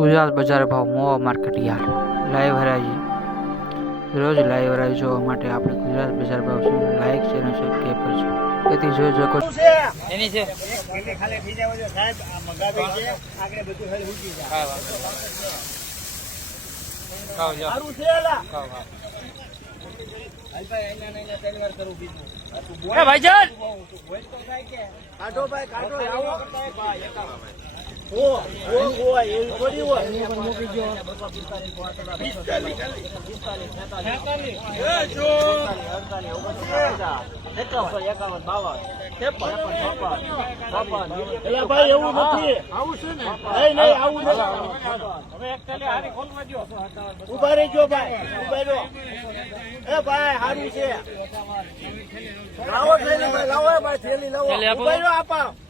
ગુજરાત બજાર ભાવ મોવા market yard live હરાજી. રોજ લાઈવ હરાજી જોવા માટે આપણે ગુજરાત બજાર ભાવ શું લાઈક છે અને સબસ્ક્રાઈબ કરજો તેથી જોઈ શકો છો. એની છે? ખાલી થઈ જાવ છો સાહેબ. આ મગાવી છે. આગળ બધું હેલ ઉઠી જાય. સારું છે એલા હાલ ભાઈ અહીંયા ને અહીંયા ત્રણ વાર કરું બીજું. આ તું બોલ. એ ભાઈજાન! બોલ. તો થાય કે. કાઢો ભાઈ કાઢો. આવો. ઓ ઓ ઓ એવી થોડી હોય એટલે ભાઈ એવું નથી આવું છે ને નહીં નહીં ઊભા રહેજો ભાઈ ઊભા રહ્યો એ ભાઈ સારું છે લાવો થેલી લાવો ભાઈ થેલી લાવો ઊભા રહો આપા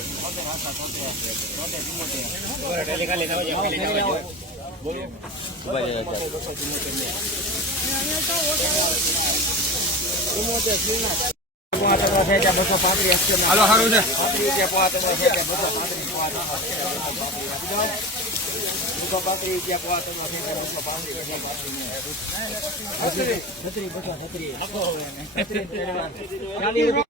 બાવન બાવન હાલો સારું છે એ ભાઈ એનાથી આપણું વધ્યું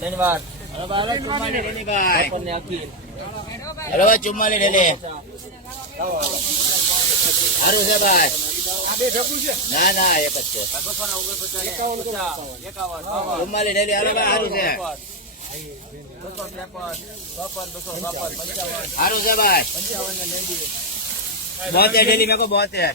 ધન્યવાદ ભાઈ ચુમ્માલી લે સારું છે ભાઈ. ના ના એક જ છે ચુમ્માલી રેલી હલો ભાઈ સારું છે સારું છે ભાઈ બોતેર ડેલી મેકો બોતેર.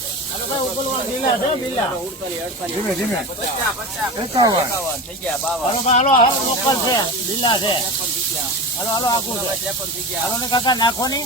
ધીમે ધીમે એકાવન હાલો લોકલ છે લીલા છે હાલો આખું કાકા નાખો ની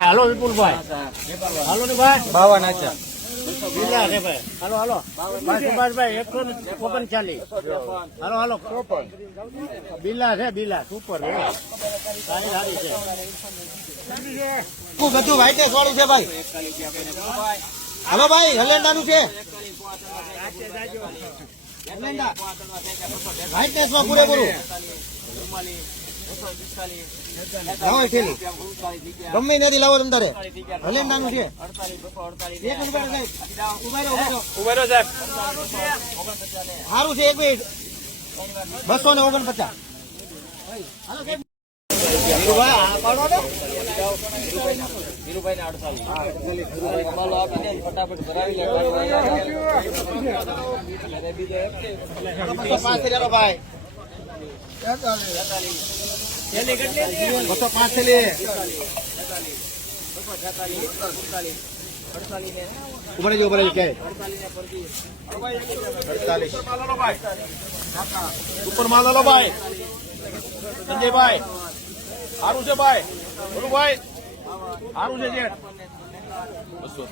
હાલો વિપુલભાઈ. હાલો ને ભાઈ. બાવન આચા હાલો હાલો. ભાઈ સુભાષભાઈ એકસો ને ઓગણચાલીસ. હાલો હાલો. બિલ્લા છે બિલ્લા સુપર સારી સારી છે. બધું વાઈટેસ વાળું છે ભાઈ? હાલો ભાઈ હલેન્ડાનું છે. લાઇટનેસમાં પૂરેપૂરું. લાવો ગમે ત્યાંથી લાવો તમ તારે. ભલે છે. એક મિનિટ ઊભા સાહેબ. સારું છે એક મિનિટ. બસો ને ઓગણપચાસ. બસો પાંચ થેલી હાલો ભાઈ બસો પાંચ થેલી ઊભા રહેજો ઊભા રહેજો કે અડતાલીસ ઉપર માલ આલો ભાઈ. સંજયભાઈ. સારું છે ભાઈ. બોલું ભાઈ. સારું છે જેઠ. બસો